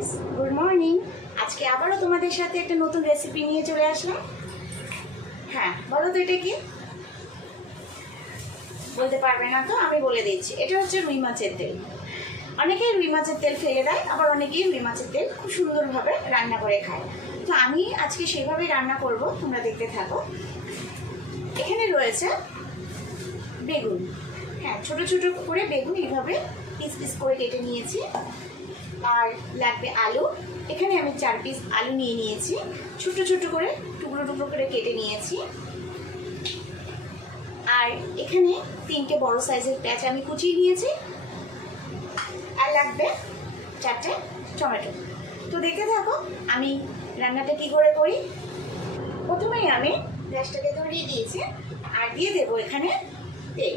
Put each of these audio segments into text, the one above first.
Friends good morning আজকে আবারও তোমাদের সাথে একটা নতুন রেসিপি নিয়ে চলে আসলাম। হ্যাঁ বলো তো এটা কি? বলতে পারবে না তো, আমি বলে দিচ্ছি। এটা হচ্ছে রুই মাছের তেল। অনেকেই রুই মাছের তেল ফেলে দেয়, আবার অনেকেই রুই মাছের তেল খুব সুন্দরভাবে রান্না করে খায়। তো আমি আজকে সেভাবেই রান্না করব, তোমরা দেখতে থাকো। এখানে রয়েছে বেগুন। হ্যাঁ ছোট ছোট করে বেগুন এইভাবে পিস পিস করে কেটে নিয়েছি। আর লাগবে আলু। এখানে আমি চার পিস আলু নিয়ে নিয়েছি। ছোট ছোট করে, টুকরো টুকরো করে কেটে নিয়েছি। আর এখানে তিনটে বড় সাইজের প্যাচ আমি কুচিয়ে নিয়েছি। আর লাগবে চারটে টমেটো। তো দেখে থাকো, আমি রান্নাটা কি করে করি? প্রথমেই আমি গ্যাসটাকে ধরিয়ে দিয়েছি আর দিয়ে দেবো এখানে তেল।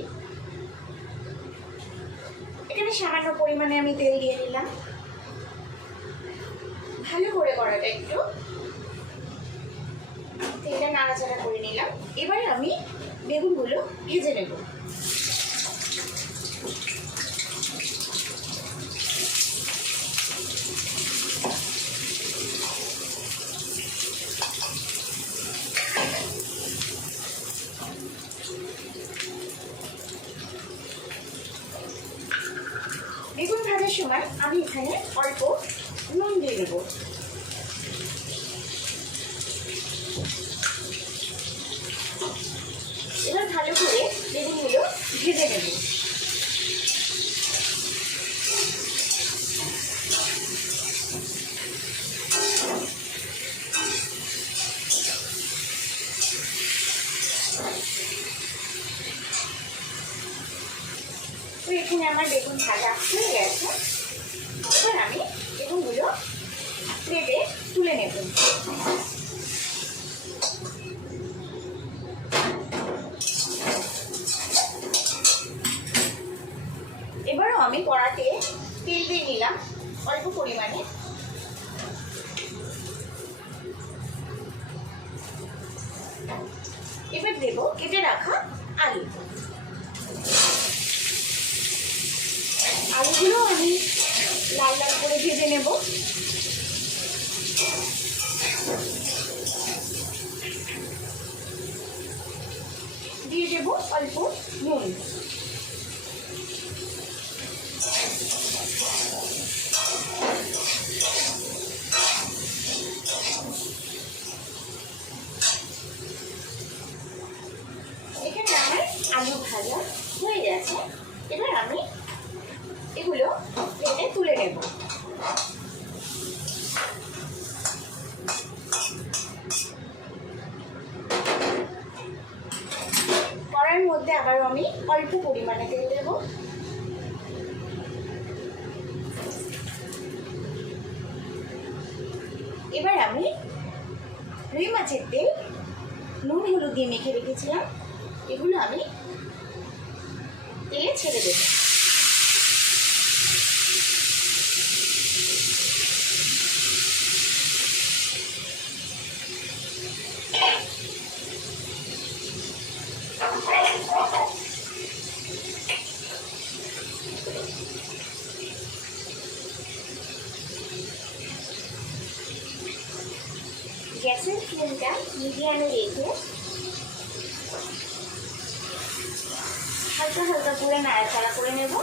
এখানে সামান্য পরিমাণে আমি তেল দিয়ে দিলাম। ভালো করে করাটা একটু। তেলটা নাড়াচাড়া করে নিলাম। এবারে আমি বেগুনগুলো ভেজে নেব বেগুন ভাজার সময় আমি এখানে অল্প নুন দিয়ে দেবো এবার ভালো করে বেগুনগুলো ভেজে নেব তো এখানে আমার বেগুন ভাজা হয়ে গেছে এবার আমি বেগুনগুলো প্লেটে তুলে নেব এবারও আমি কড়াতে তেল দিয়ে নিলাম অল্প পরিমাণে। এবার দেব কেটে রাখা আলু। আলুগুলো আমি লাল লাল করে ভেজে নেব। দিয়ে দেব অল্প নুন। আলু ভাজা হয়ে গেছে। এবার আমি এগুলো প্লেটে তুলে নেব। কড়াইয়ের মধ্যে আবার আমি অল্প পরিমাণে তেল দেব। এবার আমি রুই মাছের তেল, নুন হলুদ দিয়ে মেখে রেখেছিলাম। এগুলো আমি তেলে ছেড়ে দেবো। গ্যাসের ফ্লেমটা মিডিয়ামে রেখে হালকা হালকা করে নাড়াচাড়া করে নেব।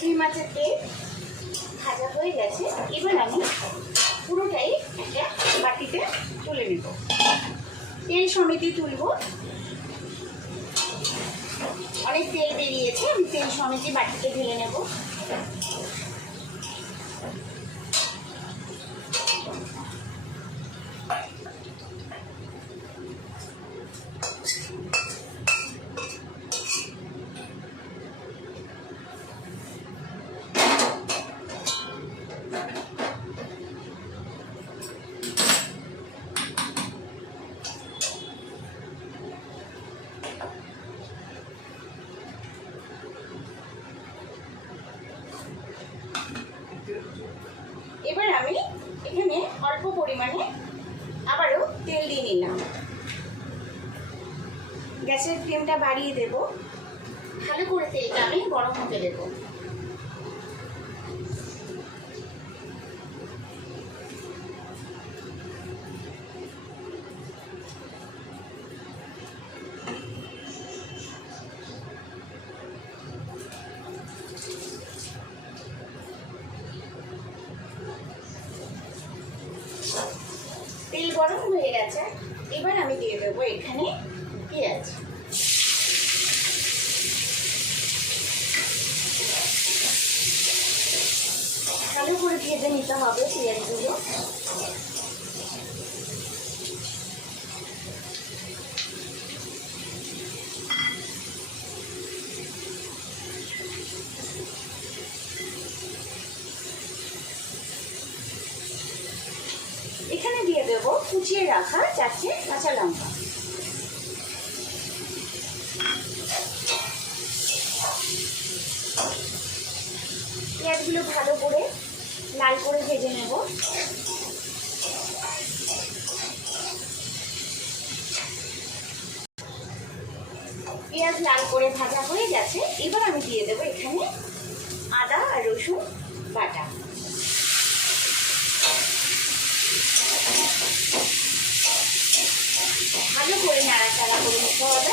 রুই মাছের তেল ভাজা হয়ে গেছে। এবার আমি পুরোটাই একটা বাটিতে তুলে নেব। তেল সমিতি তুলবো। অনেক তেল বেরিয়েছে আমি তেল সমিতি বাটিতে ঢেলে নেব। এখানে দিয়ে দেবো কুচিয়ে রাখা চারটে কাঁচা লঙ্কা। পেঁয়াজগুলো ভালো করে লাল করে ভেজে নেব। পেঁয়াজ লাল করে ভাজা হয়ে গেছে। এবার আমি দিয়ে দেবো এখানে আদা আর রসুন বাটা ভালো করে নাড়াচাড়া করে নিতে হবে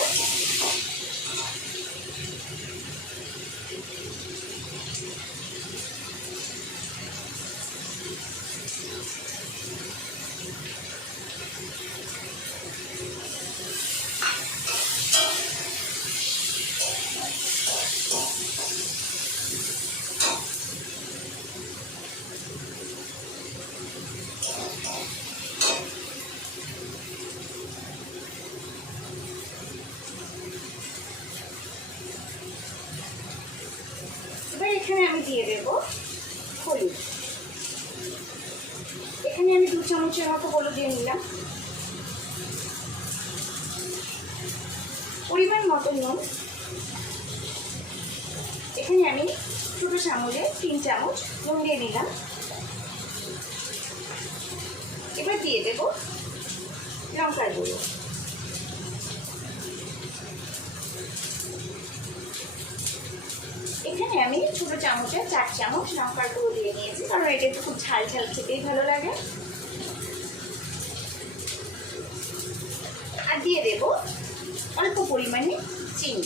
এবার এখানে আমি দিয়ে দেব হলুদ এখানে আমি দু চামচের মতো হলুদ দিয়ে নিলাম। পরিমাণ মতো নুন। এখানে আমি ছোটো চামচে তিন চামচ নুন দিয়ে নিলাম এবার দিয়ে দেব লঙ্কার গুঁড়ো। এখানে আমি ছোটো চামচে চার চামচ লঙ্কার গুঁড়ো দিয়ে নিয়েছি, কারণ এটা একটু খুব ঝাল ঝাল খেতেই ভালো লাগে। দিয়ে দেব অল্প পরিমাণে চিনি।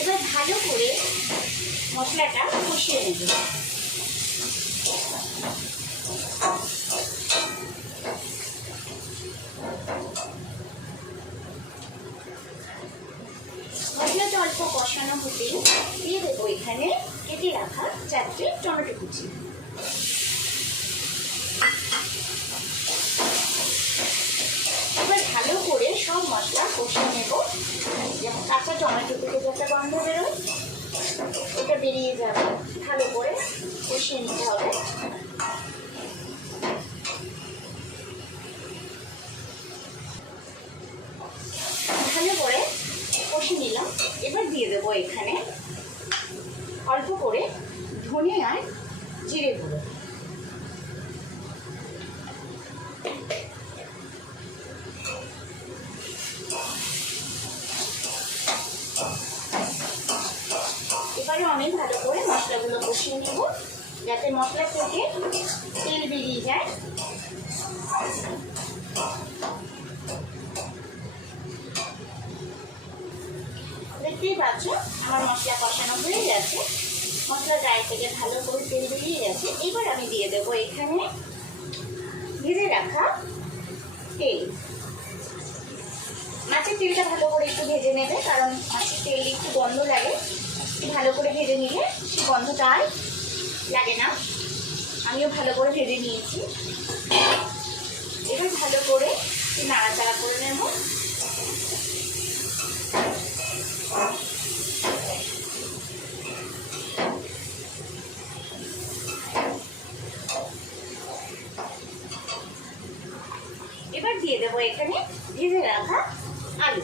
এবার ভালো করে মশলাটা কষিয়ে নেব মশলাটা অল্প কষানো হতেই দিয়ে দেবো এখানে কেটে রাখা চারটে টমেটো কুচি এবার ভালো করে সব মশলা কষিয়ে নেব যেমন টমেটো থেকে একটা গন্ধ বেরোয়, ওটা বেরিয়ে যাবে। ভালো করে কষিয়ে নিতে হবে। ভালো করে কষে নিলাম। এবার দিয়ে দেবো এখানে অল্প করে ধনে আর জিরে গুঁড়ো এবারে আমি ভালো করে মশলাগুলো কষিয়ে নেব, যাতে মশলা থেকে তেল বেরিয়ে যায়। দেখতেই পাচ্ছ, আমার মশলা কষানো হয়ে গেছে। মশলা গায়ে থেকে ভালো করে তেল বেরিয়ে গেছে। এবার আমি দিয়ে দেবো এখানে ভেজে রাখা তেল। মাছের তেলটা ভালো করে একটু ভেজে নেবে, কারণ মাছের তেল একটু গন্ধ লাগে। ভালো করে ভেজে নিলে সে গন্ধটা আর লাগে না। আমিও ভালো করে ভেজে নিয়েছি। এবার ভালো করে নাড়াচাড়া করে নেব। এবার দিয়ে দেবো এখানে ভেজে রাখা আলু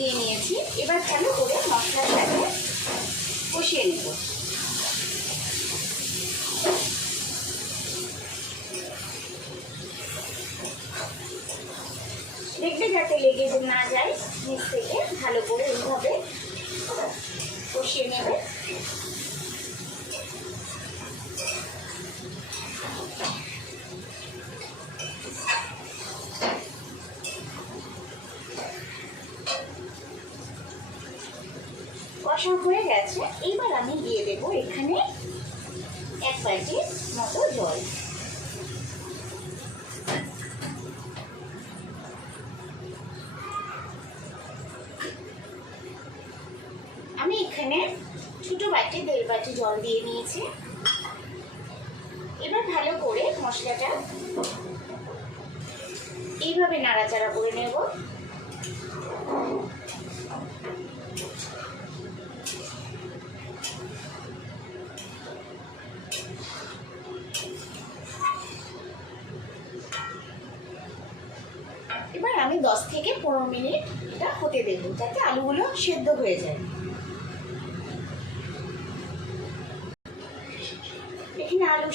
নিয়ে নিয়েছি এবার ভালো করে মশলার সাথে কষিয়ে নেব দেখবে যাতে লেগে যে না যায়, নিচ থেকে ভালো করে এইভাবে কষিয়ে নেবে। কষা হয়ে গেছে। এইবার আমি দিয়ে দেবো এখানে এক বাটির মতো জল আমি এখানে ছোট বাটি দেড় বাটি জল দিয়ে নিয়েছি। এবার ভালো করে মশলাটা এইভাবে নাড়াচাড়া করে নেব। এবার আমি দশ থেকে পনেরো মিনিট এটা হতে দেবো, যাতে আলুগুলো সেদ্ধ হয়ে যায়।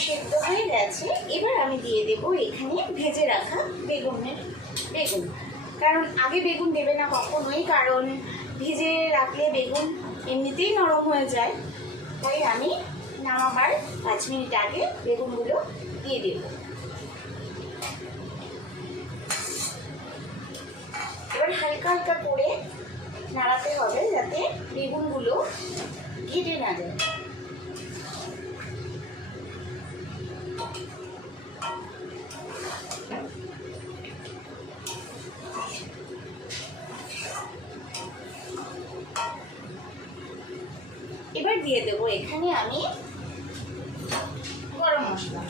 সেদ্ধ হয়ে গেছে, এবার আমি দিয়ে দেব এখানে ভেজে রাখা বেগুনের বেগুন। কারণ আগে বেগুন দেবে না কখনোই, কারণ ভিজে রাখলে বেগুন এমনিতেই নরম হয়ে যায়। তাই আমি নামাবার পাঁচ মিনিট আগে বেগুনগুলো দিয়ে দেবো। এবার হালকা হালকা করে নাড়াতে হবে যাতে বেগুনগুলো ঘেটে না যায়। দিয়ে দেবো এখানে আমি গরম মশলা।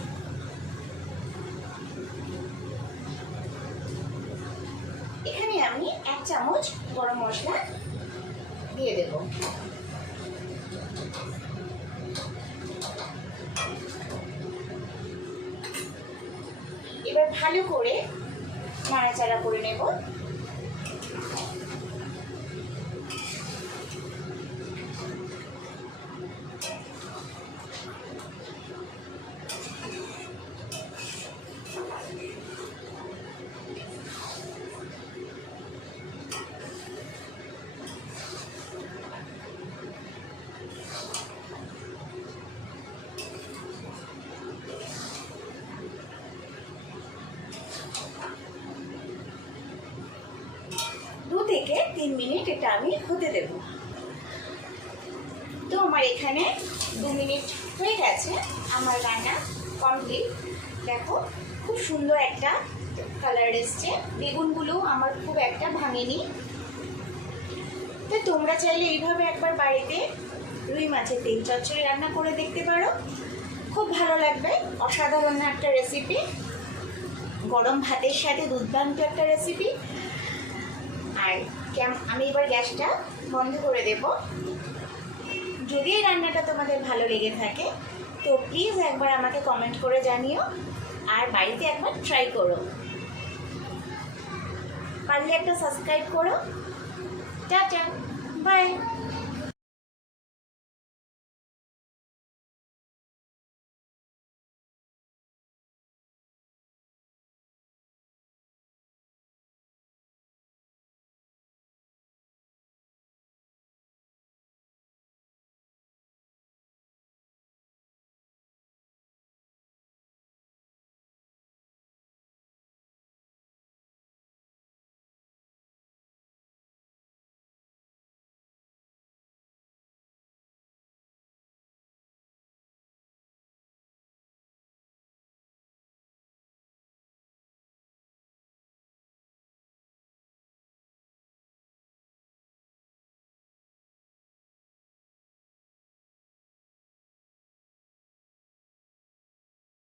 এখানে আমি এক চামচ গরম মশলা দিয়ে দেব। এবার ভালো করে নাড়াচাড়া করে নেব। এটা আমি হতে দেব। তো আমার এখানে দু মিনিট হয়ে গেছে আমার রান্না কমপ্লিট দেখো, খুব সুন্দর একটা কালার এসছে। বেগুনগুলো আমার খুব একটা ভাঙেনি। তো তোমরা চাইলে এইভাবে একবার বাড়িতে রুই মাছের তেল চচ্চড়ি রান্না করে দেখতে পারো। খুব ভালো লাগবে। অসাধারণ একটা রেসিপি গরম ভাতের সাথে দুর্দান্ত একটা রেসিপি আর আমি এবার গ্যাসটা বন্ধ করে দেব। যদি এই রান্নাটা তোমাদের ভালো লেগে থাকে, তো প্লিজ একবার আমাকে কমেন্ট করে জানিও আর বাড়িতে একবার ট্রাই করো। পারলে একটা সাবস্ক্রাইব করো। Tata bye